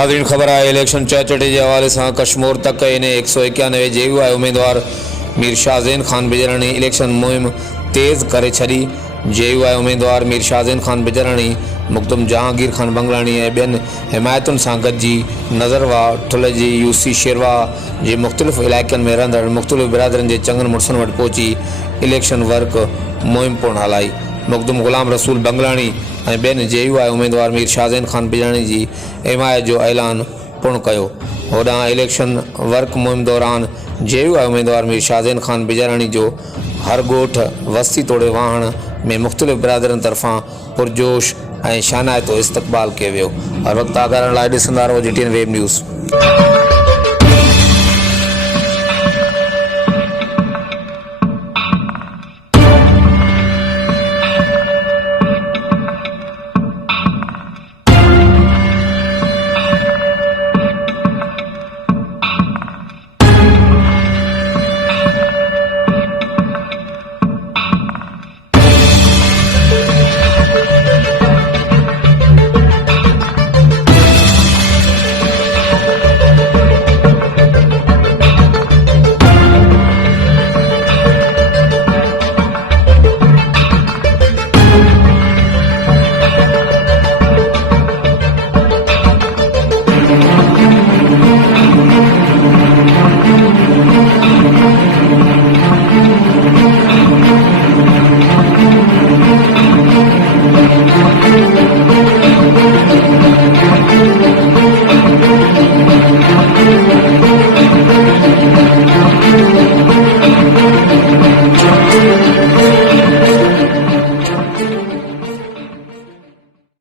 नाज़रीन ख़बर है इलेक्शन चहचटे के हवाले से कशमोर तक इन 191 जेयूआई उम्मीदवार मीर शाहज़ीन खान बजराणी इलेक्शन मुहिम तेज़ करे छड़ी। जेयूआई उम्मीदवार मीर शाहज़ीन खान बजराणी मुक़दम जहांगीर खान बंगलानी ए बेन हिमायतुन से गजी नज़रवाह ठुलजी यूसी शेरोवाह के मुख्तलिफ़ इलाक़न में रहंदड़ मुख्तलिफ़ बिरादरन के चंगन मुड़सन वटि पहुंची इलेक्शन वर्क मुहिम पिणु हलाई। मुक़दम गुलाम रसूल बंगलानी ए बेन जेयूआई उम्मीदवार मीर शाहज़ीन खान बजराणी की हिमायत जो ऐलान पिणु कयो। होॾां इलेक्शन वर्क मुहिम दौरान जेयूआई उम्मीदवार मीर शाहज़ीन खान बजराणी जो हर ॻोठ वस्ती तोड़े वाहण में मुख्तलिफ़ बिरादरन तरफ़ां पुरजोश ऐं शानायतो इस्तक़बाल कयो वियो। हर वक़्तु आगाहण लाइ ॾिसंदा रहो GTN वेब न्यूज़।